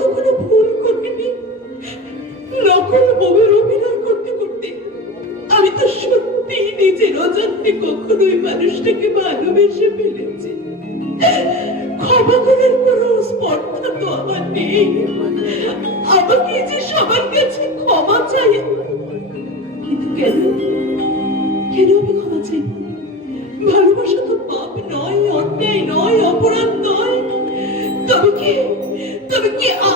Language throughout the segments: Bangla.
তো কোনো ভুল করিনি। নকল বউয়ের অভিনয় করতে করতে আমি তো সত্যি নিজের অজান্তে কখনোই মানুষটাকে ভালোবেসে ফেলেছি। ক্ষমা করার কোনো স্পর্ধা তো আমার নেই। আমাকে যে সবার কাছে ক্ষমা চাই, কিন্তু কেন কেন আমি ক্ষমা চাই? ভালোবাসা তো পাপ নয়, অন্যায় নয়, অপরাধ নয়। তবে কি আমি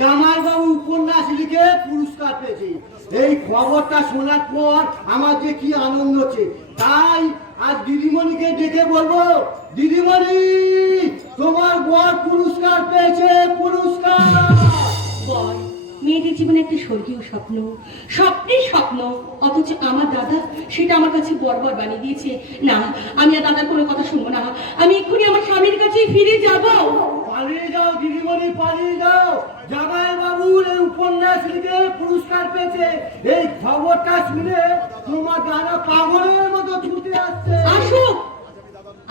জামাইবাবু উপন্যাস লিখে পুরস্কার পেয়েছে। এই খবরটা শোনার পর আমার যে কি আনন্দ হচ্ছে, তাই আজ দিদিমণিকে ডেকে বলবো, দিদিমণি তোমার বর পুরস্কার পেয়েছে, পুরস্কার। মেয়েদের জীবনে একটা স্বর্গীয় স্বপ্ন, স্বপ্নের স্বপ্ন, অথচ আমার দাদা সেটা আমার কাছে বরবার বানিয়ে দিয়েছে। না, আমি আর দাদার কোনো কথা শুনবো না। আমি এক্ষুনি আমার স্বামীর কাছে ফিরে যাব। পালিয়ে যাও দিদিমণি, পালিয়ে যাও। জামাই বাবুর এই উপন্যাস লিখে পুরস্কার পেয়েছে, এই খবরটা শুনে তোমার দাদা পাগলের মতো ছুটে আসছে। আসুক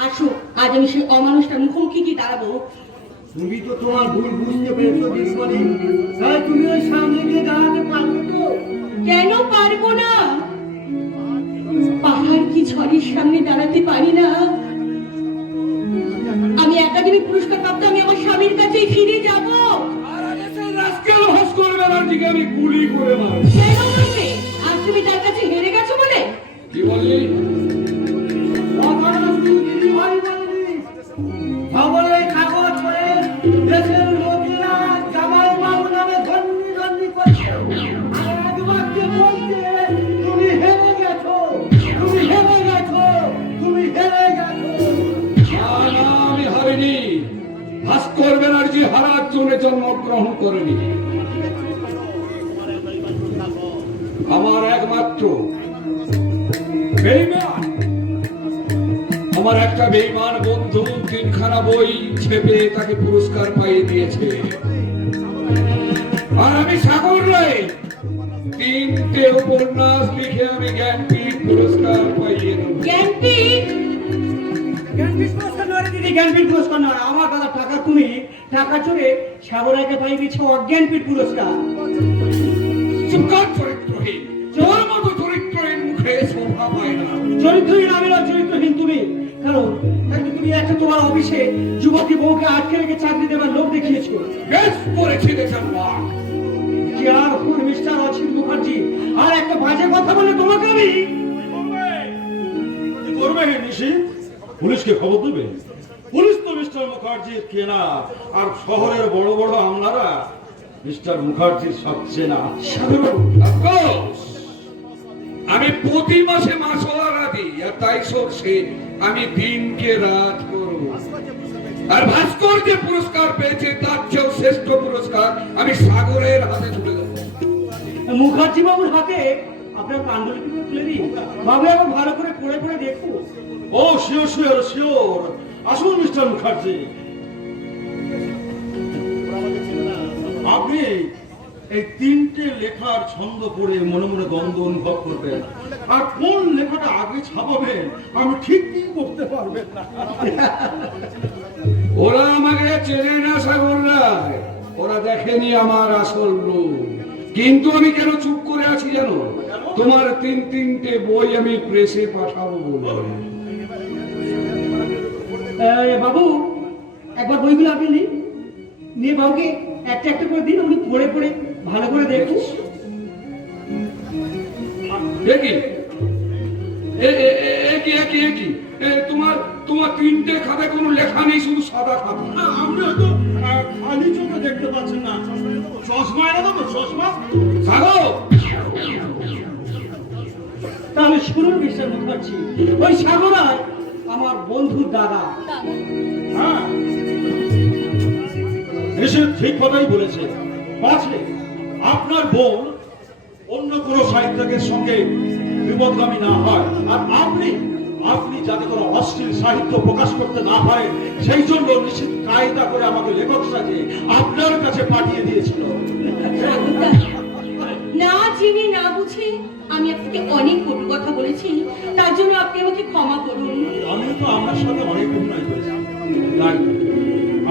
আসুক, আজ আমি সেই অমানুষটার মুখোমুখি কি দাঁড়াবো। তুমি তো তোমার ভুল বুঝতে পেরেছো দিদিমণি, তাই তুমি ওই সামনে গিয়ে দাঁড়াতে পারবে তো? কেন পারবো না? পাহাড় কি ঝড়ের সামনে দাঁড়াতে পারি না? আমি একাডেমি পুরস্কার প্রাপ্ত, আমি আমার স্বামীর কাছেই ফিরে যাব। আর আগে সেই রাস্কেল ভাস্কর ব্যানার্জিকে আমি গুলি করে মারব। কেন মারবে? আজ তুমি তার কাছে হেরে গেছো বলে? কি বললি? কথাটা শুধু দিদিমণি বলেনি, খবরের কাগজ পড়ে দেশের লোকেরা জামাই বাবু নামে ধন্যি ধন্যি করছে। আর একবারকে বলছে তুমি হেরে গেছো, তুমি হেরে গেছো, তুমি হেরে গেছো। না, না, আমি হারিনি। ভাস্কর ব্যানার্জি হারার জন্য জন্মগ্রহণ করেনি। আমার একমাত্র বেঈমান, আমার একটা বেঈমান বন্ধু তিনখানা বই ছেপে তাকে পুরস্কার পাইয়ে দিয়েছে। আর আমি সাগর রায় 3টে উপন্যাস লিখে আমি জ্ঞানপীঠ পুরস্কার পাইয়ে দেব। জ্ঞানপীঠ? জ্ঞানপীঠ পুরস্কার নয় রে দিদি, জ্ঞানপীঠ পুরস্কার নয়। আমার দাদা টাকা তুমি টাকা চড়ে সাগরাইকে পাই দিয়েছো অজ্ঞানপীঠ পুরস্কার। চুকার চরিত্রহীন, তোর মতো চরিত্রহীন মুখে শোভা পায় না। চরিত্রহীন আমি না, চরিত্রহীন তুমি। কারণ একটু তুমি একটা তোমার অফিসে যুবতী বউকে আটকে রেখে চাকরি দেবার লোক দেখিয়েছো। বেশ করেছি দেখার মা। কি আর হন মিস্টার অচিন মুখার্জি, আর একটা বাজে কথা বলে তোমাকে আমি কি করবে নিশি? পুলিশকে খবর দেবে? পুলিশ তো মিস্টার মুখার্জির কেনা, আর শহরের বড় বড় আমলারা মিস্টার মুখার্জির সব চেনা। Of course, আমি প্রতি মাসে মাসোয়ারা দিই, আর তাই সরষে আমি দিনকে রাত করব। আর ভাস্কর যে পুরস্কার পেয়েছে তার চেয়েও শ্রেষ্ঠ পুরস্কার আমি সাগরের হাতে তুলে দেবো। মুখার্জি বাবুর হাতে আপনার পাণ্ডুলিপিটা তুলে দিই। বাবু একবার ভালো করে পড়ে পড়ে দেখো। ও শিওর শিওর শিওর, আসুন মিস্টার মুখার্জি। আপনি এই 3টে লেখার ছন্দ পড়ে মনে মনে দ্বন্দ্ব অনুভব করবেন, আর কোন লেখাটা আগে ছাপাবেন আমি ঠিক কি করতে পারবেন না। ওরা আমাকে চেনে না সাগর রায়, ওরা দেখেনি আমার আসল রূপ। কিন্তু আমি কেন চুপ করে আছি জানো? তোমার 3টে বই আমি প্রেসে পাঠাবো বলে। বাবু একবার বইগুলো আপনি নিন, নিয়ে বাবুকে একটা একটা করে দিন, উনি পড়ে পড়ে ভালো করে দেখুন। দেখি একই তোমার 3টে খাতায় কোনো লেখা নেই, শুধু সাদা খাতা। না, আপনি হয়তো খালি চোখে দেখতে পাচ্ছেন না। চশমা এনে দেবো? চশমা সাগর, তাহলে শুনুন মিস্টার মুখার্জি, ওই সাগরায় আমার বন্ধুর দাদা। হ্যাঁ, এসে ঠিক কথাই বলেছে। পাছে আপনার বোন অন্য কোনো সাহিত্যিকের সঙ্গে বিপদগামী না হয়, আর আপনি যাতে কোনো অশ্লীল সাহিত্য প্রকাশ করতে না হয় সেই জন্য নিশ্চিত কায়দা করে আমাকে লেখক সাজিয়ে আপনার কাছে পাঠিয়ে দিয়েছিল। না জেনে না বুঝে আমি আপনাকে অনেক কটু কথা বলেছি, তার জন্য আপনি আমাকে ক্ষমা করুন। আমিও তো আপনার সাথে অনেক অন্যায় করেছি, তাই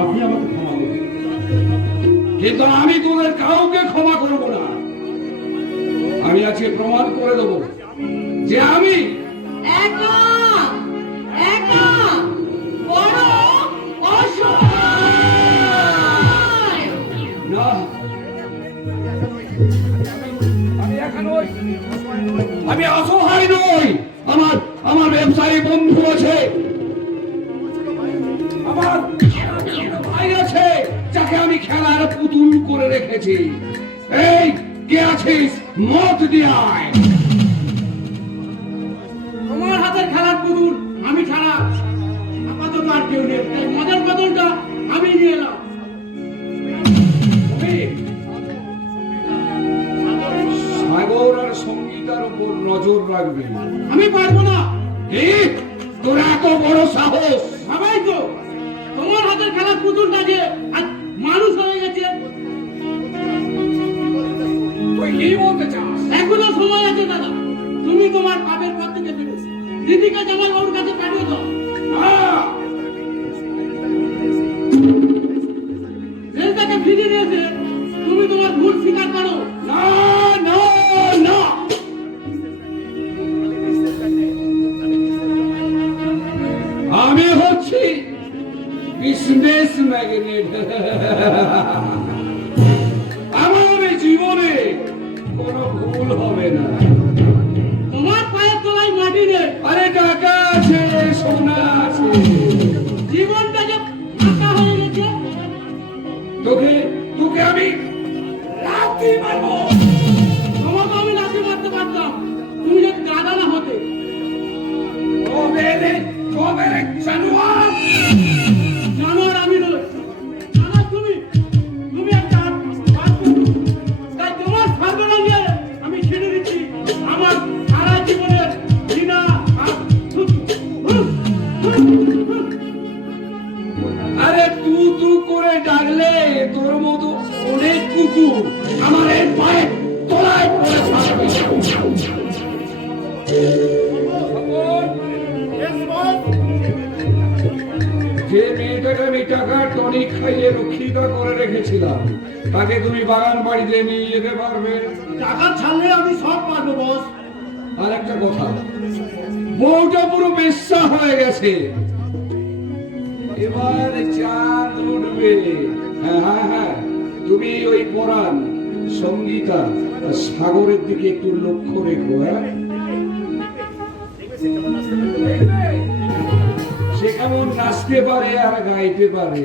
আপনি আমাকে ক্ষমা করুন। কিন্তু আমি তোদের কাউকে ক্ষমা করব না। আমি আজকে প্রমাণ করে দেবো যে আমি একা একা বড় অসহায়। না, আমি একা নই, আমি অসহায় নই। আমার ব্যবসায়ী বন্ধু আছে, আমার ভাই আছে, যাকে আমি খেলার পুতুল করে রেখেছি। এই কে আছিস? মত দিয়ে আয়। তোমার হাতের খেলার পুতুল আমি ছাড়া আপাতত আর কেউ নেই, তাই মজার বদলটা আমি নিয়ে এলাম। সাগর আর সঙ্গীতার উপর নজর রাখবে। আমি পারবো না। কি তোর এত বড় সাহস? সবাই তো তোমার হাতের খেলার পুতুলটা যে আজ মানুষ হয়ে গেছে। তুই কি বলতে চাস? এখনো সময় আছে দাদা, তুমি তোমার পাপের পথ থেকে ফিরে দিদিকে জামাই বাবুর কাছে পাঠিয়ে দাও। না, আমি হচ্ছি বিজনেস ম্যাগনেট। আমার জীবনে কোনো ভুল হবে না। তোমার পায়ের তলায় মাটি নেই, আরে টাকা আছে, সোনা আছে, জীবনটা যে ফাঁকা হয়ে গেছে। তোকে তোকে আমি লাথি মারবো। তোমাকে আমি লাথি মারতে পারতাম, তুমি যদি দাদা না হতে। তবে রে জানোয়ার। জানোয়ার আমি নই, জানোয়ার তুমি। তুমি একটা বাচ্চা। তাই তোমার সর্বনাম নিয়ে আমি ছেড়ে দিচ্ছি আমার সারা জীবনের ঘৃণা আর আরে তু করে ডাকলে তোর মতো অনেক কুকুর আমার এই পায়ে তলায় পড়ে থাকবে। যে মেয়েটাকে আমি টাকার টনিক খাইয়ে রক্ষিত করে রেখেছিলাম, তাকে তুমি বাগান বাড়িতে নিয়ে যেতে পারবে? টাকা ছাড়লে আমি সব পারবো বস। আর একটা কথা, বউটা পুরো বেশ্যা হয়ে গেছে, এবার চাঁদ উঠবে। হ্যাঁ হ্যাঁ হ্যাঁ, তুমি ওই পরাণ সঙ্গীতা আর সাগরের দিকে একটু লক্ষ্য রেখো। হ্যাঁ, সে কেমন নাচতে পারে আর গাইতে পারে।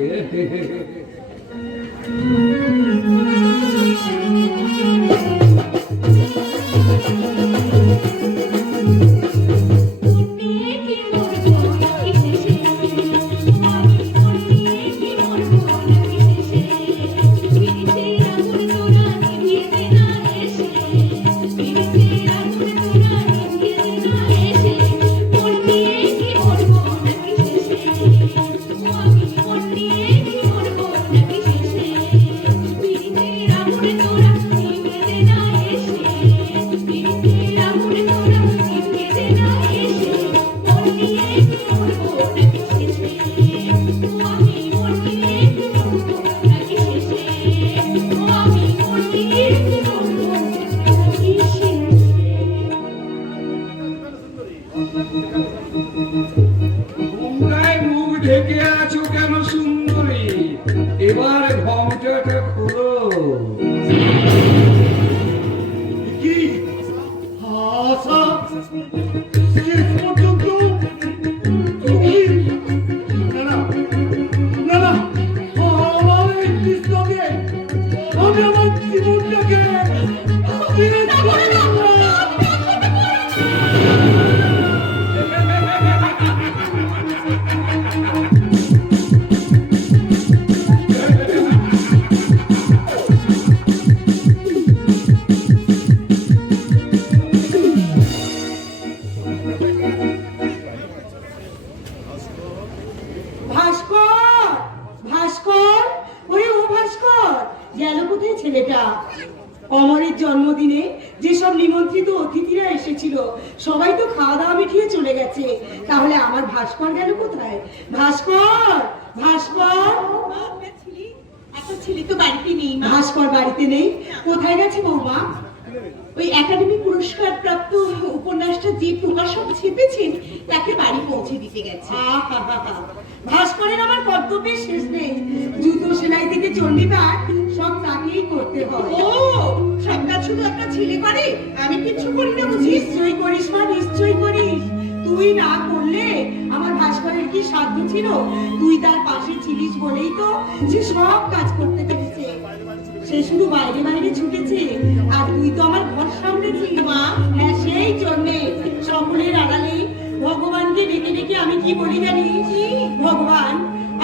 তোমরাই মুখ ঢেকে আছো কেন সুন্দরী? এবার ঘোমটাটা খোলো। কি আশা শেষ পর্যন্ত তুমি না না না আমার এই কৃষ্ণকে আমি আমার জীবনটাকে ফিরে পাবো না। ভাস্কর, ভাস্কর, ওই ও ভাস্কর, গেল কোথায় ছেলেটা? অমরের জন্মদিনে যেসব নিমন্ত্রিত অতিথিরা এসেছিল সবাই তো খাওয়া দাওয়া মিটিয়ে চলে গেছে, তাহলে আমার ভাস্কর গেল কোথায়? ভাস্কর, ভাস্কর। একটা ছেলে তো বাড়িতে নেই মা। ভাস্কর বাড়িতে নেই, কোথায় গেছে বৌমা? ওই একাডেমি পুরস্কার প্রাপ্ত উপন্যাসটা যে প্রকাশক ছেপেছেন তাকে বাড়ি পৌঁছে দিতে গেছে। আহাহাহা। ভাস্করের আমার কর্তব্যের শেষ নেই, জুতো সেলাই থেকে চণ্ডীপাঠ সব তাকেই করতে হয়। ও, সব কাজ শুধু একটা ছেলে করে, আমি কিচ্ছু করি না বুঝিস? নিশ্চয়ই করিস মা, নিশ্চয়ই করিস। তুই না করলে আমার ভাস্করের কি সাধ্য ছিল? তুই তার পাশে ছিলিস বলেই তো সে সব কাজ করতে পেরেছে। সে শুধু বাইরে বাইরে ছুটেছে, আর তুই তো আমার ঘর সামনেছিস মা। হ্যাঁ, সেই জন্যে সকলের আড়ালে ভগবানকে ডেকে ডেকে আমি কি বলি জানিস? ভগবান,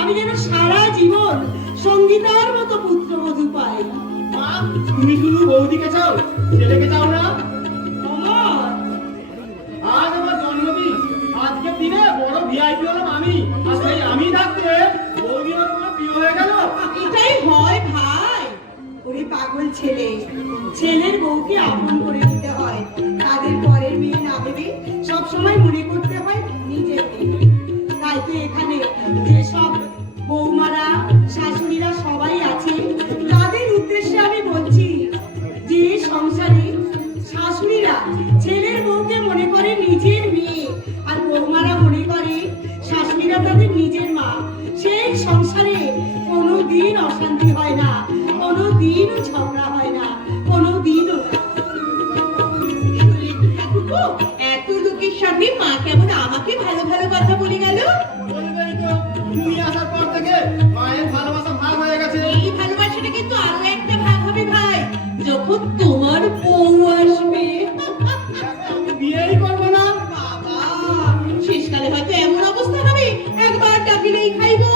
আমি যেন সারা জীবন সঙ্গীতার মতো পুত্রবধূ পাই। মা, তুমি শুধু বৌদিকে চাও, ছেলেকে চাও না? অমর, আজ আমার জন্মদিন, আজকের দিনে বড় ভিআইপি হলাম আমি, আর সেই আমি থাকতে বৌদি আমার তোমার প্রিয় হয়ে গেল। এটাই হয় ভাই। ওরে পাগল ছেলে, ছেলের বউকে আপন করে দিতে হয়, তাদের পরের মেয়ে না ভেবে সবসময় মনে করতে হয় নিজের মেয়ে। তাই তো এখানে যেসব বৌমারা শাশুড়িরা সবাই আছে, তাদের উদ্দেশ্যে আমি বলছি যে সংসারে শাশুড়িরা ছেলের বউকে মনে করে নিজের মেয়ে, আর বৌমারা মনে করে শাশুড়িরা তাদের বলবেই তো, তুমি আসার পর থেকে মায়ের ভালোবাসা ভাগ হয়ে গেছে। এই ভালোবাসাটা কিন্তু আরো একটা ভাগ হবে ভাই, যখন তোমার বউ আসবে। আমি বিয়েই করবো না। বাবা, শেষকালে হয়তো এমন অবস্থা হবে, একবার ডাকিলেই খাইবো।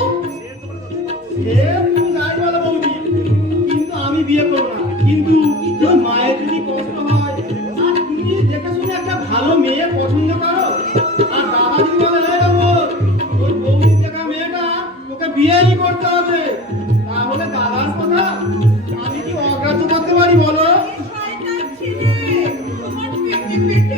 সে তুমি যাই বলো বৌদি, কিন্তু আমি বিয়ে করবো না। কিন্তু তোর মায়ের যদি কষ্ট হয়, আর তুমি দেখে শুনে একটা ভালো মেয়ে পছন্দ করো, আর দাদা যদি বলে "এই বাবু, তোর বৌদির দেখা মেয়েটা তোকে বিয়েই করতে হবে", তাহলে দাদার কথা আমি কি অগ্রাহ্য করতে পারি বলো? শয়তান ছেলে, তোমার পেটে পেটে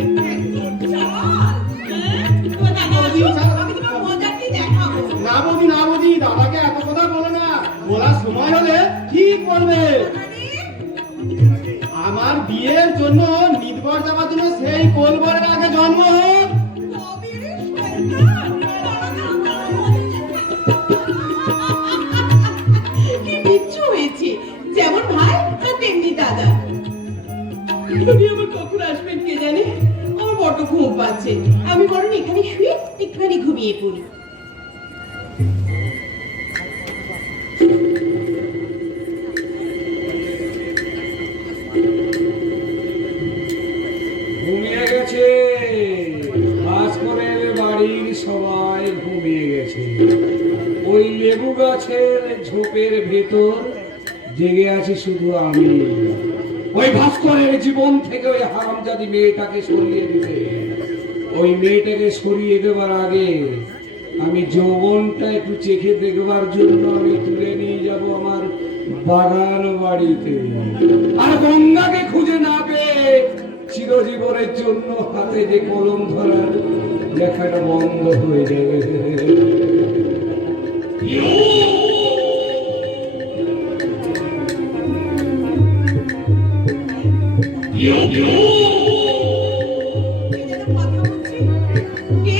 এত চাল, হ্যাঁ? তোমার দাদা আসুক, আমি তোমার মজাটি দেখাবো। না বৌদি, না বৌদি, দাদাকে এত কথা বলো না। বলার সময় হলে ঠিক বলবে। আমার বিয়ের জন্য নির্ভর যাওয়ার জন্য সেই কোলবরের আগে জন্ম হোক। তবে রে শয়তান, কি বিচ্ছু হয়েছে, যেমন ভাই আর তেমনি দাদা। উনি আবার কখন আসবেন কে জানে, আমার বড্ড ঘুম পাচ্ছে, আমি বরং এখানে শুয়ে একটুখানি ঘুমিয়ে পড়ি। ঘুমিয়ে গেছে, ভাস্করের বাড়ির সবাই ঘুমিয়ে গেছে। ওই লেবু গাছের ঝোপের ভেতর জেগে আছি শুধু আমি। ওই ভাস্করের জীবন থেকে ওই হারামজাদি মেয়েটাকে সরিয়ে দিতে, ওই মেয়েটাকে সরিয়ে দেবার আগে আমি যৌবনটা একটু চেখে দেখবার জন্য আমি তুলে নিয়ে যাব আমার বাগান বাড়িতে। আর গঙ্গাকে খুঁজে না পেয়ে চিরজীবনের জন্য হাতে যে কলম ধরার লেখাটা বন্ধ হয়ে যাবে। কে যেন কথা বলছে? কে?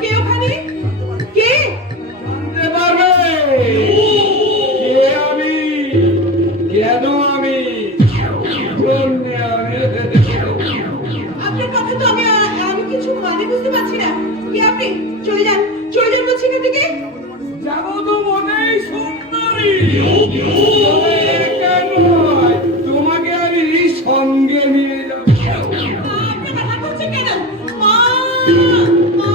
কে ওখানে? কে? জানতে পারবে কে আমি, কেন আমি, জন্যে আমি। আপনার কথা তো আমি কিছু মানে বুঝতে পারছি না। কে আপনি? চলে যান, চলে যান বলছি এখান থেকে। যাবো তো মনেই সুন্দরী, তবে একা নয়, তোমাকে আমি সঙ্গে নিয়ে যাবো। আপনি কথা বলছেন কেন? মা! মা!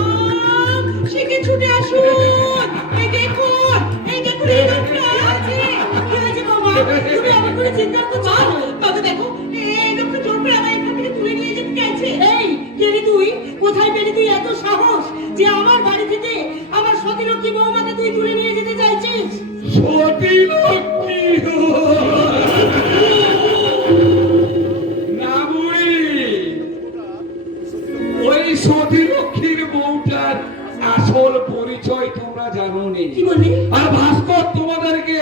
শিগগির ছুটে আসুন। এই দেখুন, এই দেখুন, এই লোকটা আছে। কি হয়েছে বাবা? তুমি আমার করে চিন্তা করছো? বাবা দেখো, এই লোকটা জোর করে আমায় এখান থেকে তুলে নিয়ে যেতে চাইছে। এই কে রে তুই? কোথায় পেলি তুই এত সাহস যে আমার বাড়ি থেকে আমার সতীলক্ষ্মী বৌমাকে তুই তুলে নিয়ে যেতে চাইছিস? সতী লক্ষ্মী না বুড়ি, ওই সতী লক্ষ্মীর বউটার আসল পরিচয় তোমরা জানো নি। কি বললি? আর ভাস্কর তোমাদেরকে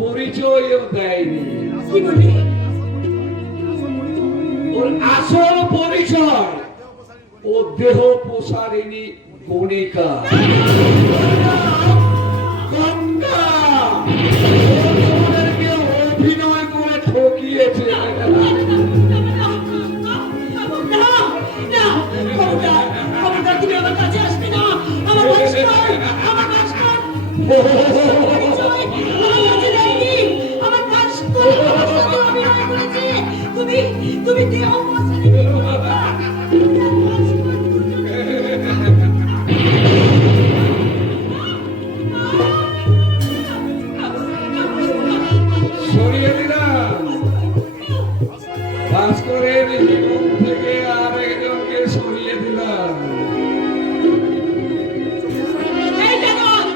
পরিচয়ও দেয়নি। কি বললি? ওর আসল পরিচয় ও দেহ প্রসারিণী কণিকা গঙ্গা। ও তোমাদেরকে অভিনয় করে ঠকিয়েছে। না, না, খবরদার, খবরদার, তুমি আমার কাছে আসবে না। আমার ভাস্কর, আমার ভাস্কর পরিচয় আমার কাছে দেয়নি। আমার ভাস্কর আমার সাথে অভিনয় করেছে। তুমি দেহ প্রসারিণী কণিকা। সরিয়ে দিলাম ভাস্করের জীবন থেকে আর একজনকে সরিয়ে দিলাম। এই জানোয়ার,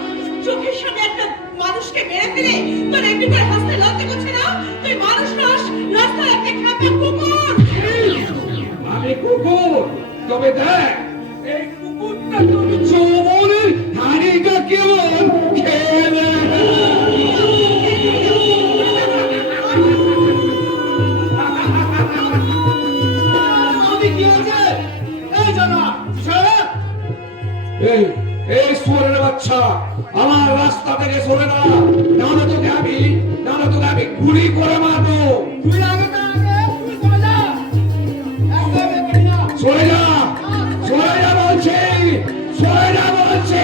চোখের সামনে একটা মানুষকে মেরে ফেলে তোর এমনি করে হাসতে লজ্জা করছে না? তুই মানুষ নস, রাস্তায় একটা খাপা কুকুর। আমি কুকুর, তবে দেখ এই কুকুরটা তোর যৌবনের হাড়িটা কেমন খেয়ে নেয়। আমি কি আছে? এই জানা, ছেড়ে। এই এই সুরের বাচ্চা, আমার রাস্তা থেকে সরে না, নাহলে তোকে আমি গুলি করে মারবো। তুই আগে তা আগে, তুই চলে যা। একদম এ করি না। সরে যা, সরে যা বলছি, সরে যা বলছি।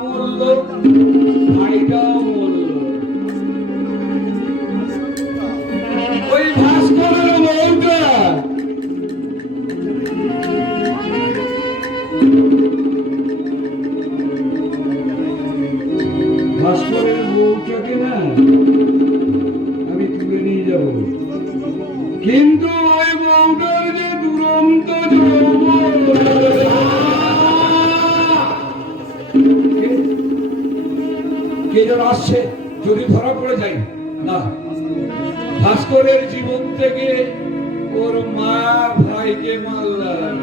মূল্য, ভাইটাও মূল্য। ওই ভাস্করের বউটা ভাস্করের বউটাকে না আমি তুলে নিয়ে যাব, কিন্তু ওই বউটার যে দুরন্ত যৌবন। কে যেন আসছে, যদি ধরা পড়ে যাই না। ভাস্করের জীবন থেকে ওর মা ভাইকে মারলাম।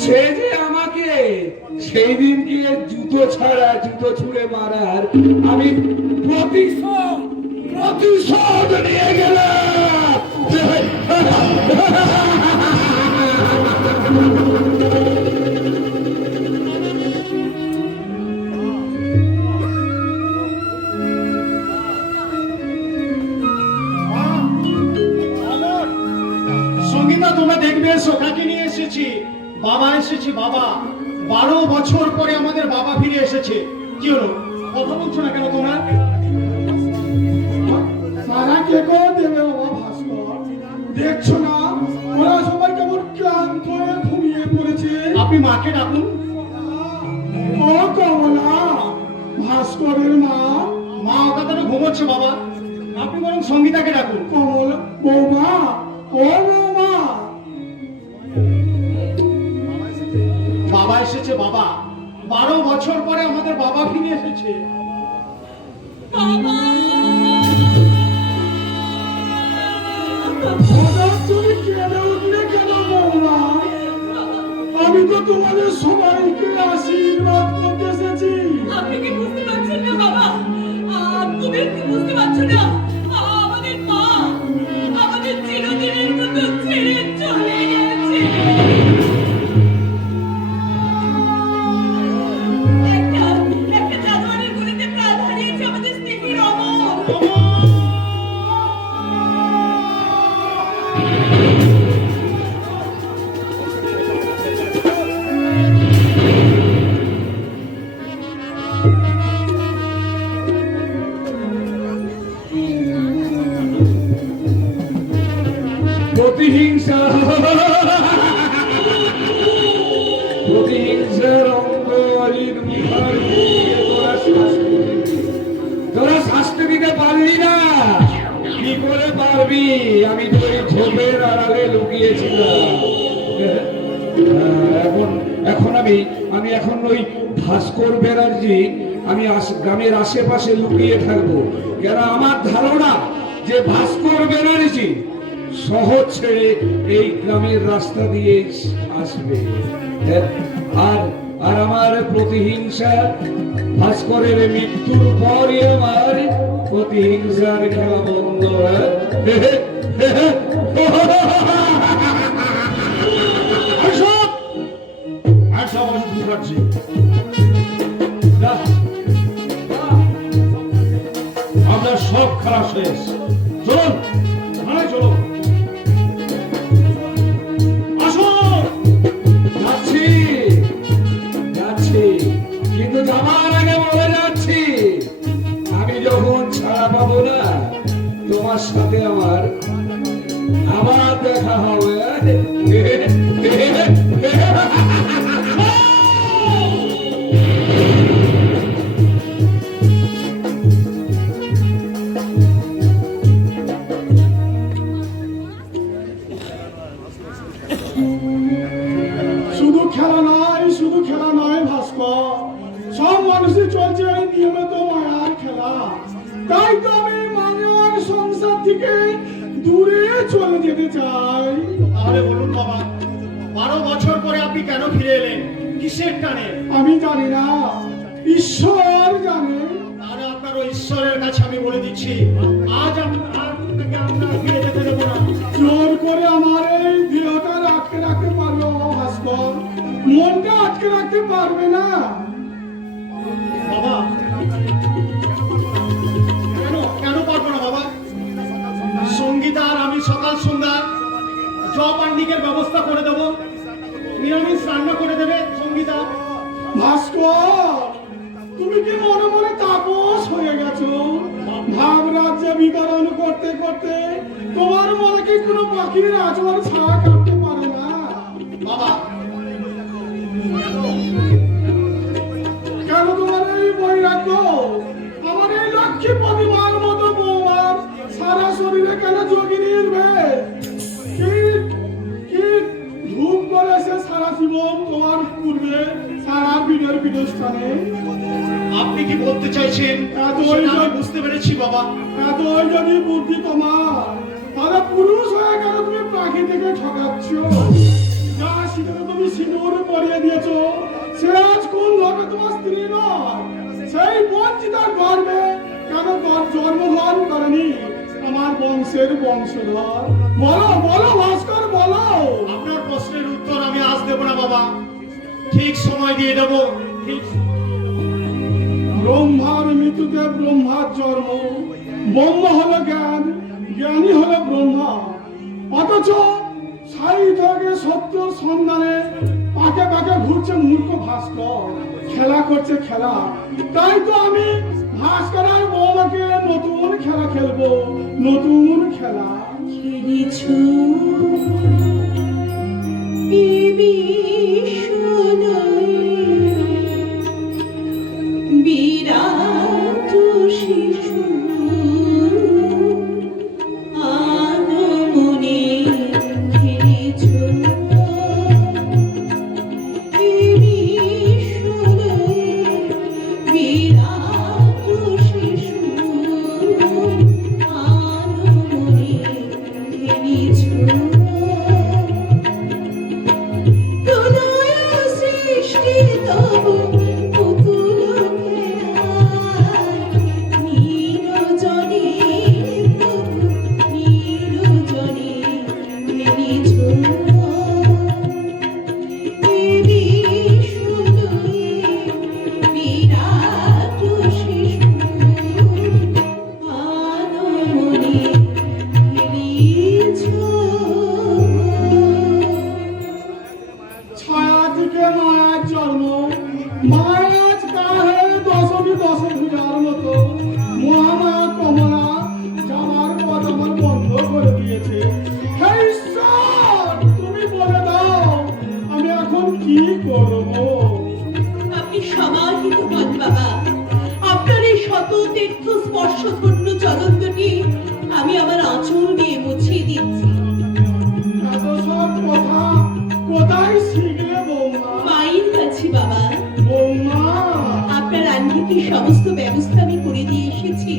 সে যে আমাকে সেই দিন গিয়ে জুতো ছাড়া জুতো ছুঁড়ে মারার আমি প্রতিশোধ নিয়ে গেলাম। সঙ্গীতা, তোমরা দেখবে এসো, কাকে নিয়ে এসেছি? বাবা এসেছি, বাবা। 12 বছর পরে আমাদের বাবা ফিরে এসেছে। কি হলো, কথা বলছো না কেন তোমরা? সারা কে করে দেবে বাবা ভাস্কর? দেখছো না ওরা সবাই কেমন ক্লান্ত হয়ে ঘুমিয়ে পড়েছে। আপনি মাকে ডাকুন। ও কমলা, ভাস্করের মা। মা ওখানে ঘুমোচ্ছে বাবা, আপনি বরং সঙ্গীতাকে ডাকুন। কমলা বৌমা, ও বৌমা। বাবা এসেছে, বাবা। 12 বছর পরে আমাদের বাবা ফিরে এসেছে। হঠাৎ তুমি কেঁদে উঠলে কেন বৌমা? আমি তো তোমাদের সবাইকে আশীর্বাদ করতে এসেছি। আপনি কি বুঝতে পারছেন না বাবা? তুমি কি বুঝতে পারছো না? আমাদের মা আমাদের চিরদিনের মতো ছেড়ে চলে গেছে। একটা জানোয়ারের গুলিতে প্রাণ হারিয়েছে আমাদের স্নেহের অমর। প্রতিহিংসার অঙ্গলির মুখার দিকে তোরা শাস্তি দিতে পারলি না। কি করে পারবি? আমি তো ওই ঝোপের আড়ালে লুকিয়েছিলাম। এখন আমি এখন ওই ভাস্কর ব্যানার্জি আমি গ্রামের আশেপাশে লুকিয়ে থাকবো। কেন আমার ধারণা যে ভাস্কর ব্যানার্জি শহর ছেড়ে এই গ্রামের রাস্তা দিয়ে আসবে। আর আমার প্রতিহিংসা, ভাস্করের মৃত্যুর পরই আমার প্রতিহিংসার খেলা বন্ধ। আমরা সব খেলা শেষ। চলুন, চলুন। কিন্তু যাবার আগে বলে যাচ্ছি, আমি যখন ছাড়া পাবো না তোমার সাথে আমার আবার দেখা হবে। শুধু খেলা নয় ভাস্কর, সব মানুষই চলছে এই নিয়মিত মায়ার খেলা। তাই তো আমি মানব সংসার থেকে দূরে চলে যেতে চাই। তাহলে বলুন বাবা, 12 বছর পরে আপনি কেন ফিরে এলেন? কিসের টানে? আমি জানি না, ঈশ্বর জানে। তাহলে আপনার ওই ঈশ্বরের কাছে আমি বলে দিচ্ছি, আজ আপনাকে আমরা ফিরে যেতে দেবো না। জোর করে আমার এই দেহটা আটকে রাখতে পারবে ভাস্কর, মনটা আটকে রাখতে পারবে না। বাবা, কেন চপ আন্ডিকের ব্যবস্থা করে দেবো, নিরামিষ রান্না করে দেবে সঙ্গীতা। ভাস্কর, তুমি কি মনে মনে তাপস হয়ে গেছো? ভাব রাজ্যে বিতরণ করতে করতে তোমার মনে কি কোনো পাখির আচরণ ছাড়া কাটতে পারে না? বাবা, কেন তোমার এই বৈরাগ্য? আমার এই লক্ষ্মী প্রতিমার মতো বৌমার সারা শরীরে কেন যোগিনীর বেশ? কি কি ধূপ করেছে সারা জীবন তোমার পূর্বে সারা বিনের পীঠস্থানে? আপনি কি বলতে চাইছেন সেটা আমি বুঝতে পেরেছি বাবা। এতই যদি বুদ্ধি তোমার, তাহলে পুরুষ হয়ে গেল তুমি প্রাকৃতিকে ঠকাচ্ছ। যা সিঁদুরে তুমি সিঁদুর পরিয়ে দিয়েছো, সে আজ কোন লোকে তোমার স্ত্রী নয়। সেই বঞ্চিতার গর্বে কেন জন্মগ্রহণ করেনি আমার বংশের বংশধর? বলো বলো ভাস্কর, বলো। আপনার প্রশ্নের উত্তর আমি আজ দেবো না বাবা, ঠিক সময় দিয়ে দেবো। ঠিক ব্রহ্মার মৃত্যুতে ব্রহ্মার জন্ম, ব্রহ্ম হলো জ্ঞান, জ্ঞানী হলো ব্রহ্মা। অথচ সাহিত্যকে সত্যর সন্ধানে পাকে পাকে ঘুরছে মূর্খ ভাস্কর, খেলা করছে খেলা। তাই তো আমি ভাস্কর আর বৌমাকে নতুন খেলা খেলবো, নতুন খেলা। খেলেছো এই বিশ্বলয়ে বিরাট শিশু আনমনে খেলেছো এই বিশ্বলয়ে বিরাট শিশু আনমনে খেলেছো। প্রলয় সৃষ্টি তব পুতুল খেলায়, নিরজনে নিরজনে খেলেছো এই বিশ্বলয়ে বিরাট শিশু আনমনে খেলেছো। ছায়া থেকে মায়ের জন্ম, মায়ের আজ কাহে দশমী দশভূজার মতো মহামায়া কমলা যাওয়ার পথ আমার বন্ধ করে দিয়েছে। হে ঈশ্বর, তুমি বলে দাও আমি এখন কি করব? আপনি সমাহিত হন বাবা। আপনার এই শত তীর্থ স্পর্শ ধন্য চরণ দুটি আমি আমার আঁচল দিয়ে মুছিয়ে দিচ্ছি। এত সব কথা কোথায় শিখলে বৌমা? মায়ের কাছে বাবা। বৌমা, আপনার আহ্নিকের সমস্ত ব্যবস্থা আমি করে দিয়ে এসেছি।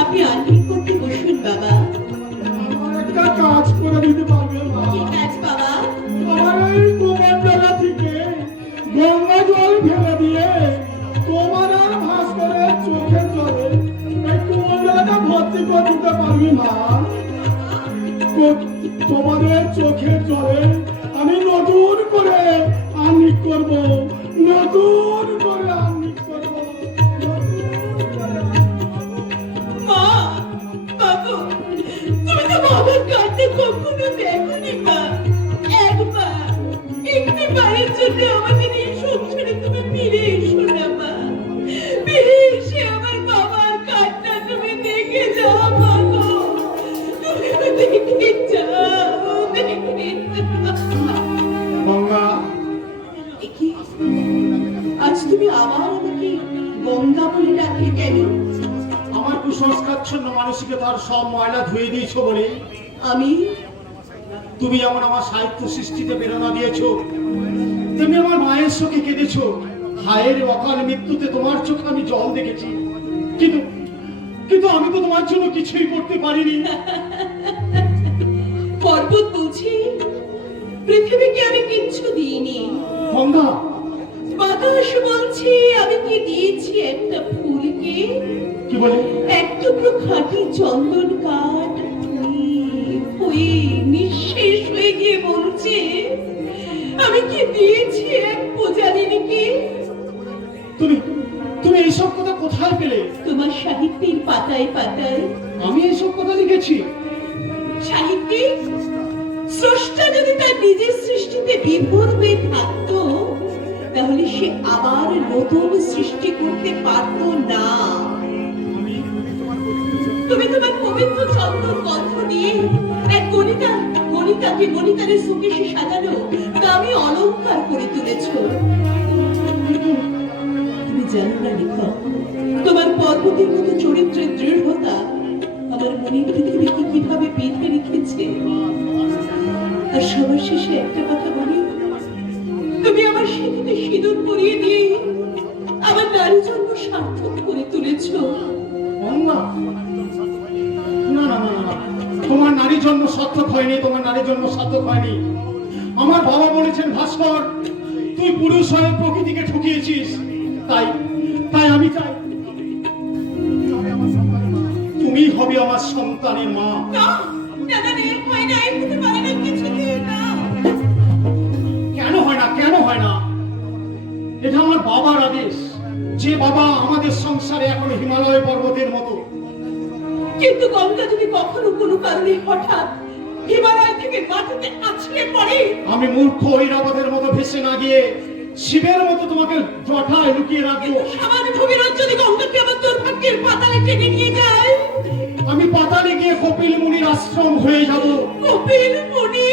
আপনি আহ্নিক করতে বসুন বাবা। আমার একটা কাজ করে দিতে পারবে মা? কি কাজ বাবা? আমার এই কোমর জায়গা থেকে গঙ্গা জল ফেলে দিয়ে তোমার আর ভাস্করের চোখের জলে এই কোমর জায়গাটা ভর্তি করে দিতে পারবি মা? তোমাদের চোখের জলে আমি নতুন করে আহ্নিক করব, নতুন করে আহ্নিক করব, নতুন করে মা, বাবু, তুমি তো বাবার কাঁদতে কখনো দেখোনি মা। একবার, একটিবারের জন্য আমাদের এই সংসারে তুমি ফিরে এসো না মা। ফিরে এসে আমার বাবার কান্না তুমি দেখে যাও মা গো। তুমি দেখে যাও, দেখে যাও। গঙ্গা, একি, আজ তুমি আবার আমাকে গঙ্গা বলে ডাকলে কেন? আমার কুসংস্কারচ্ছন্ন মানসিকতার সব ময়লা ধুয়ে দিয়েছো বলে আমি তুমি যেমন আমার সাহিত্য সৃষ্টিতে প্রেরণা দিয়েছো, তেমনি আমার মায়ের চোখে কেঁদেছো। ভাইয়ের অকাল মৃত্যুতে তোমার চোখে আমি জল দেখেছি, কিন্তু কিন্তু আমি তো তোমার জন্য কিছুই করতে পারিনি। পর্বত বলছি পৃথিবীকে আমি কিচ্ছু দিইনি। গঙ্গা, বাতাস বলছি আমি কি দিয়েছি একটা ফুলকে, কি বলে? এক টুকরো খাঁটি চন্দন কাঠ হয়ে নিঃশেষ হয়ে গিয়ে বলছে আমি কি দিয়েছি এক পূজারিনীকে। তুমি তুমি এইসব কথা কোথায় পেলে? তোমার সাহিত্যের পাতায় পাতায়। আমি এইসব কথা লিখেছি? সাহিত্যিক স্রষ্টা যদি তার নিজের সৃষ্টিতে বিভোর হয়ে থাকতো, তাহলে সে আবার নতুন সৃষ্টি করতে পারত না। তুমি তোমার পবিত্র চন্দন গন্ধ দিয়ে এক গণিতাকে সুকেশে সাজানো দামি অলংকার করে তুলেছ। তুমি জানো না লেখক, তোমার পর্বতের মতো চরিত্রের দৃঢ়তা আমার মনের পৃথিবীকে কিভাবে বেঁধে রেখেছে। আর সবার শেষে একটা কথা বলি, তুমি আমার সেতুতে সিঁদুর পরিয়ে দিয়ে আমার নারী জন্ম সার্থক করে তুলেছ। গঙ্গা, না না না না, তোমার নারী জন্ম সার্থক হয়নি, তোমার নারী জন্ম সার্থক হয়নি। আমার বাবা বলেছেন, ভাস্কর, তুই পুরুষ হয়ে প্রকৃতিকে ঠকিয়েছিস। তাই তাই আমি চাই তুমি হবে আমার সন্তানের মা। না না না, এর হয় না, এর হতে পারে না, কিছুতেই না। কেন হয় না, কেন হয় না? এটা আমার বাবার আদেশ, যে বাবা আমাদের সংসারে এখন হিমালয় পর্বতের মতো। কিন্তু গঙ্গা যদি কখনো কোনো কারণে হঠাৎ হিমালয় থেকে মাটিতে আছড়ে পড়ে, আমি মূর্খ ঐরাবতের মতো ভেসে না গিয়ে শিবের মতো তোমাকে জটায় লুকিয়ে রাখবো। সামান্য ভূমিরজ যদি গঙ্গাকে আমার দুর্ভাগ্যের পাতালে টেনে নিয়ে যায়, আমি পাতালে গিয়ে কপিল মুনির আশ্রম হয়ে যাব। কপিল মুনি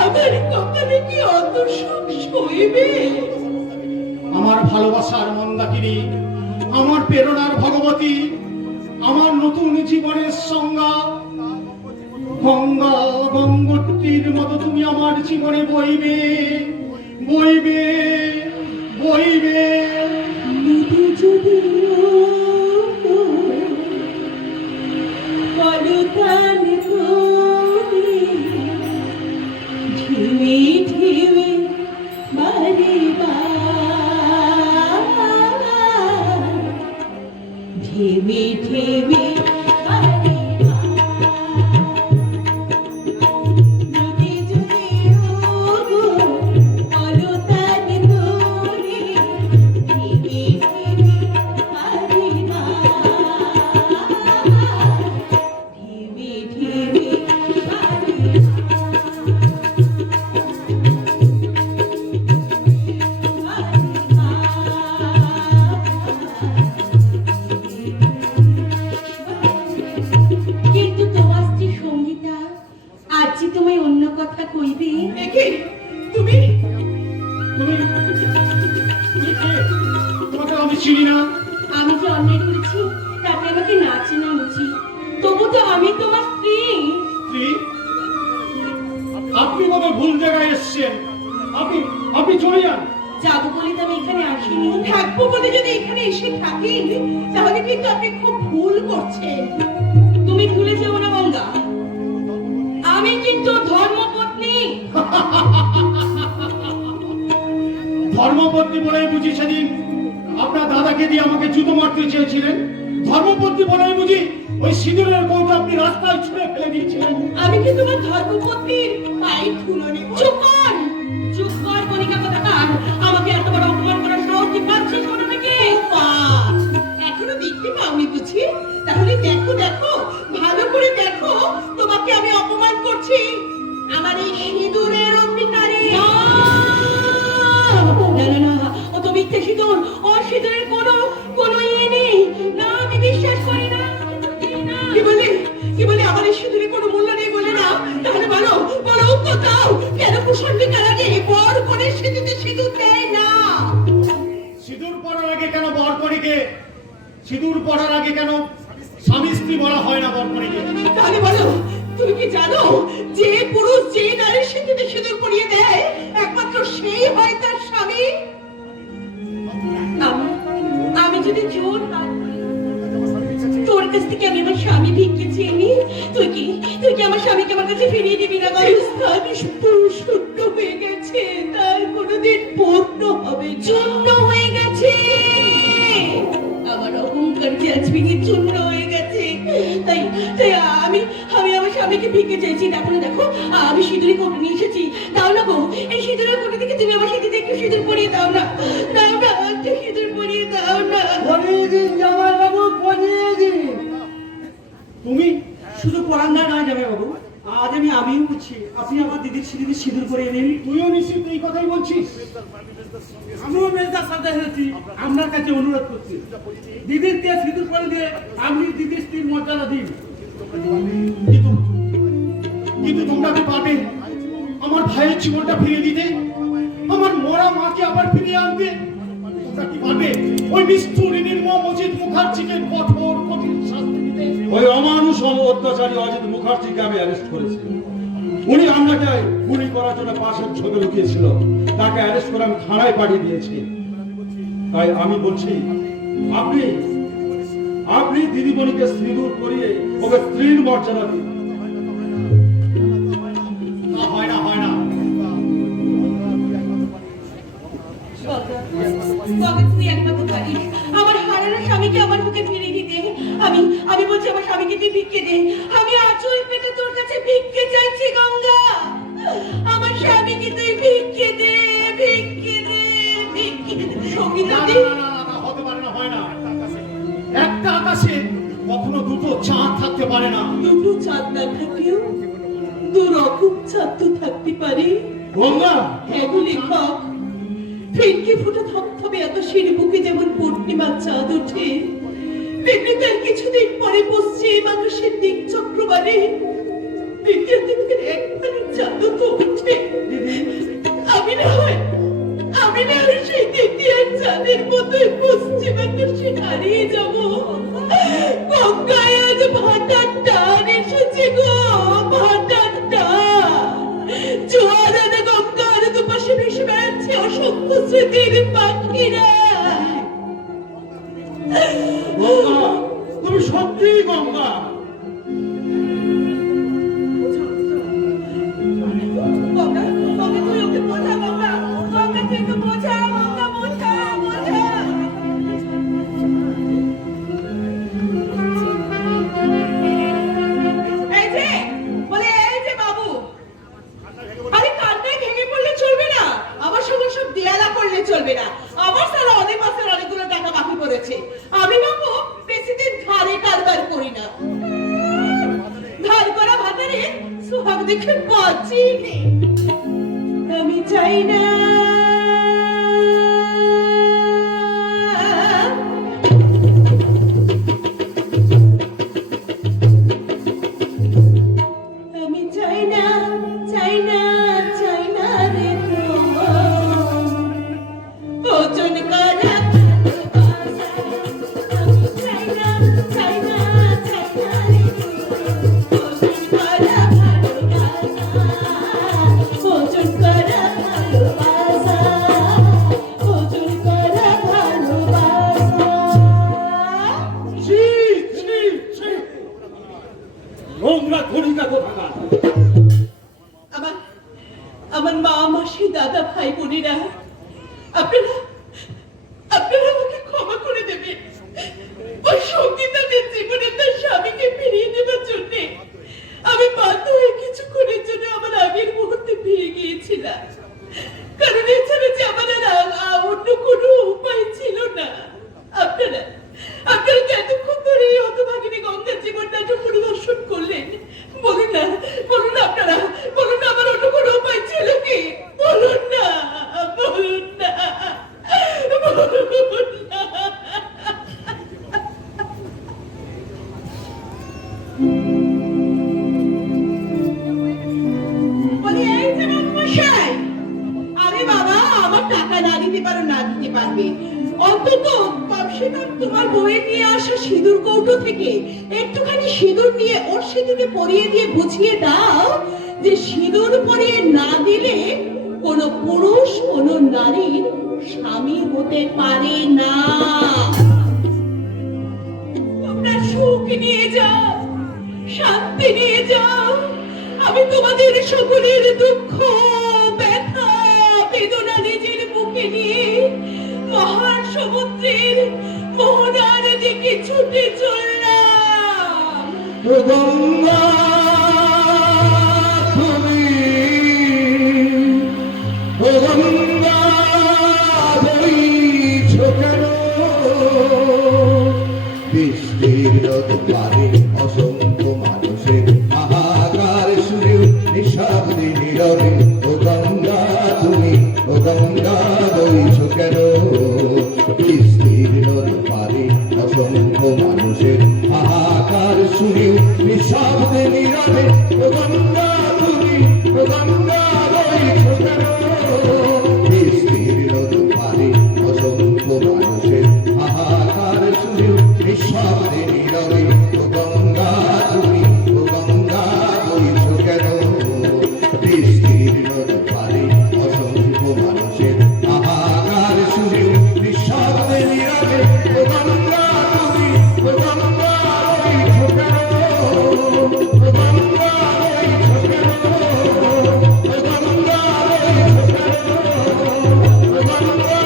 আমার কপালে কি অত সুখ সইবে? আমার ভালোবাসার মন্দাকিনী, আমার প্রেরণার ভগবতী, আমার নতুন জীবনের সংজ্ঞা, গঙ্গা গঙ্গোত্রীর মতো তুমি আমার জীবনে বইবে, বইবে, বইবে। নদী যদি পলকান করে ঢেউে ঢেউে বারে বার, ঢেউে ঢেউে বারে বার। নদী যদি পলকান করে ঢেউে ঢেউে বারে বার, ঢেউে ঢেউে বারে কিন্তু তোমার স্ত্রী সঙ্গীতা আজ যে তোমায় অন্য কথা কইবে। একে তুমি তুমি তুমি কে? তোমাকে আমি চিনি না। আমি যে অন্যায় করেছি তাতে আমাকে না চেনা উচিত, তবু তো আমি তোমার স্ত্রী। স্ত্রী? আপনি মনে ভুল জায়গায় এসছেন। আপনি আপনি চলে যান। যাবো বলে তো আমি এখানে আসিনি। থাকবো বলে যদি এখানে এসে থাকেন, তাহলে কিন্তু আপনি খুব ভুল করছেন। তুমি ভুলে যেও না গঙ্গা, আমি কিন্তু ধর্মপত্নী। ধর্মপত্নী বলে বুঝি সেদিন আপনার দাদাকে দিয়ে আমাকে জুতো মারতে চেয়েছিলেন? ধর্মপত্নী বলে বুঝি ওই সিঁদুরের কৌটা আপনি রাস্তায় ছুঁড়ে ফেলে দিয়েছিলেন? আমি কি তোমার ধর্মপত্নীর পায়ে ধুলো নেব? চুপ কর, চুপ কর কণিকা কোথাকার। আমাকে এত বড় অপমান করার সাহস কি পাচ্ছিস কোথা থেকে? বাহ! এখনো দেখতে পাওনি বুঝি? তাহলে দেখো দেখো, ভালো করে দেখো, তোমাকে আমি অপমান করছি আমার এই সিঁদুরের অধিকারী। না না না, ও তো মিথ্যে সিঁদুর, ও সিঁদুরের কোনো ইয়ে নেই। না, আমি বিশ্বাস করি না। কি বলে আমার এই সিঁদুরে কোনো মূল্য নেই বলে না? তাহলে বলো বলো, উত্তর দাও, কেন কুসঙ্গিকার আগে বর করে সিঁদুরে সিঁদুর দেয় না? সিঁদুর পরার আগে কেন বরকনিকে, সিঁদুর পরার আগে কেন স্বামী স্ত্রী বলা হয় না বরকনিকে? তাহলে বলো, তুমি কি জানো যে পুরুষ যে নারীর সিঁদুরে সিঁদুর পরিয়ে দেয়, একমাত্র সেই হয় তার স্বামী? আমি যদি জোর পাই, তোর কাছ থেকে আমি আমার স্বামী ভিক্ষে চেয়ে নিই, তুই কি আমার স্বামীকে আমার কাছে ফিরিয়ে দিবি না? শূন্য হয়ে গেছে, তার কোনোদিন পূর্ণ হবে না। চূর্ণ হয়ে গেছে, আমার অহংকার যে আজ ভেঙে চূর্ণ হয়ে গেছে। তাই তাই আমি আমি আমার স্বামীকে ভিক্ষে চাইছি। দেখো না, দেখো, আমি সিঁদুরে কোটে নিয়ে এসেছি। দাও না গো, এই সিঁদুরের কোটে থেকে তুমি আমার সিঁদুরে একটু সিঁদুর পরিয়ে দাও না, দাও না, একটু সিঁদুর পরিয়ে দাও না। পরিয়ে দিন জামাইবাবু, পরিয়ে দিন। তুমি শুধু পরাঙ্গা নয় জামাইবাবু, আজ আমি আমিও বুঝছি আপনি আমার দিদির স্মৃতি সিঁদুর করিয়ে নিন। তুইও নিশ্চিত এই কথাই বলছিস? আমিও মেজদার সাথে এসেছি আপনার কাছে অনুরোধ করছি, দিদির দিয়ে সিঁদুর করে দিয়ে আপনি দিদির স্ত্রীর মর্যাদা দিন। কিন্তু কিন্তু তোমরা কি পারবে আমার ভাইয়ের জীবনটা ফিরিয়ে দিতে, আমার মরা মাকে আবার ফিরিয়ে আনতে? তোমরা কি পারবে ওই নিষ্ঠুর নির্মম অজিত মুখার্জিকে কঠোর কঠিন শাস্তি দিতে? ওই অমানুষ অত্যাচারী অজিত মুখার্জিকে আমি অ্যারেস্ট করেছি। উনি আমাকে গুলি করার জন্য পাশের ছবি লুকিয়েছিল, তাকে অ্যারেস্ট করে আমি থানায় পাঠিয়ে দিয়েছি। তাই আমি বলছি আপনি আপনি দিদিমণিকে সিঁদুর করিয়ে ওকে স্ত্রীর মর্যাদা দিন। হয় না, হয় না। তুই একটা কথা বলিস, আমার হারানো স্বামীকে আমার বুকে ফিরিয়ে দিতে। আমি বলছি আমার স্বামীকে তুই ভিক্ষে দে। আমি আঁচল পেতে তোর কাছে ভিক্ষে চাইছি গঙ্গা। আমার স্বামীকে তুই ভিক্ষে দে, ভিক্ষে দে, ভিক্ষে দে। সঙ্গীতা না, দি না, না, না, না, হতে পারে না, হয় না। একটা আকাশে কখনো দুটো চাঁদ থাকতে পারে না। দুটো চাঁদ না থাকলেও দুরকম চাঁদ তো থাকতে পারে। গঙ্গা, এগুলো লেখক ফিরকি ফুটে থপথপে এত সিঁড়ি বুকে যেমন পূর্ণিমার চাঁদ ওঠে, তেমনি তার কিছুদিন পরে পশ্চিম আকাশের দিক চক্রবারে দ্বিতীয় দিনের একবারের চাঁদ তো ওঠে। আমি না হয় সেই দ্বিতীয় চাঁদের মতোই পশ্চিম আকাশে হারিয়ে যাব। গঙ্গায় আজ ভাটার টান এসেছে গো, ভাটার টান। জোয়ার আনে গঙ্গার দুপাশে ভেসে বেড়াচ্ছে অসংখ্য স্মৃতির পাখিরা। গঙ্গা, তুমি সত্যিই গঙ্গা। গঙ্গা, গঙ্গা তুই ওকে বোঝা গঙ্গা, গঙ্গা তুই ওকে বোঝা, গঙ্গা বোঝা, বোঝা। এই যে, বলে এই যে বাবু, আরে কান্নায় ভেঙে পড়লে চলবে না, আমার সঙ্গে সব দেয়ালা করলে চলবে না। আমার সারা অনেক মাসের অনেকগুলো টাকা বাকি পড়েছে। আমি বাবু বেশি দিন ধারে কারবার করি না। ধার করা ভাতারে সোহাগ দেখে বাঁচি নে। আমি চাই না আমি চাই না, চাই না, চাই না রে ওজন করা ভালোবাসা। আমি চাই না, চাই না, চাই না রে ওজন করা ভালোবাসা। ওজন করা ভালোবাসা, ওজন করা ভালোবাসা। ছি, ছি, ছি। নোংরা খনিকা কোথাকার। আমার মা, মাসি, দাদা, ভাই বোনেরা, আপনারা আপনারা আমাকে ক্ষমা করে দেবেন। ওই সঙ্গীতাদের জীবনে তার স্বামীকে ফিরিয়ে দেবার জন্য আমি বাধ্য হয়ে কিছুক্ষণের জন্য আমার আগের মুহূর্তে ফিরে গিয়েছিলাম। কারণ এছাড়া যে আমার আর অন্য কোনো উপায় ছিল না। আপনারা আপনারা কি এতক্ষণ ধরে এই হতভাগিনী গঙ্গার জীবন নাটক পরিদর্শন করলেন? বলুন না, বলুন না, আপনারা বলুন না, আমার অন্য কোনো উপায় ছিল কি? বলুন না, বলুন না, বলুন না। বলি এই যে মশাই, আরে বাবা আমার টাকা না দিতে পারো, না দিতে পারবে, অন্তত কমসেকম তোমার বউয়ের নিয়ে আসা সিঁদুর কৌটো থেকে একটুখানি সিঁদুর নিয়ে ওর সিঁদুরে পরিয়ে দিয়ে বুঝিয়ে দাও যে সিঁদুর পরিয়ে না দিলে কোনো পুরুষ কোনো নারীর স্বামী হতে পারে না। তোমরা সুখ নিয়ে যাও, শান্তি নিয়ে যাও। আমি তোমাদের সকলের দুঃখ, ব্যথা, বেদনা নিজের বুকে নিয়ে মহান সমুদ্রের মোহনার দিকে ছুটে চললাম। ও গঙ্গা, তুমি ও গঙ্গা বইছ কেন? বৃষ্টির রোদ পারে অসংখ্য মানুষের হাহাকার শুনে অসংখ্য মানুষের হাহাকার শুনে নিঃশব্দে নীরবে ও গঙ্গা তুমি ও গঙ্গা বইছো কেন? বৃষ্টির রোদ পারে অসংখ্য মানুষের হাহাকার শুনে নিঃশব্দে নীরবে ও গঙ্গা তুমি ও গঙ্গা বইছো কেন? বৃষ্টির রোদ পারে অসংখ্য মানুষের হাহাকার শুনে নিঃশব্দে নীরবে ও গঙ্গা তুমি ও গঙ্গা বইছো কেন? ও গঙ্গা বইছো কেন? ও গঙ্গা বইছো কেন? ও গঙ্গা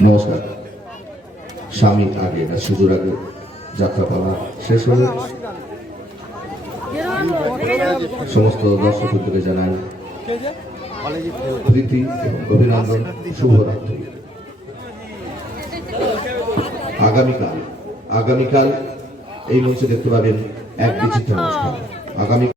নমস্কার। স্বামী আগে না সুদূর আগে যাত্রাপালা শেষ হলে সমস্ত দর্শকদের জানাই প্রীতি এবং অভিনন্দন, শুভরাত্রি। আগামীকাল এই মঞ্চে দেখতে পাবেন এক বিচিত্র অনুষ্ঠান। আগামী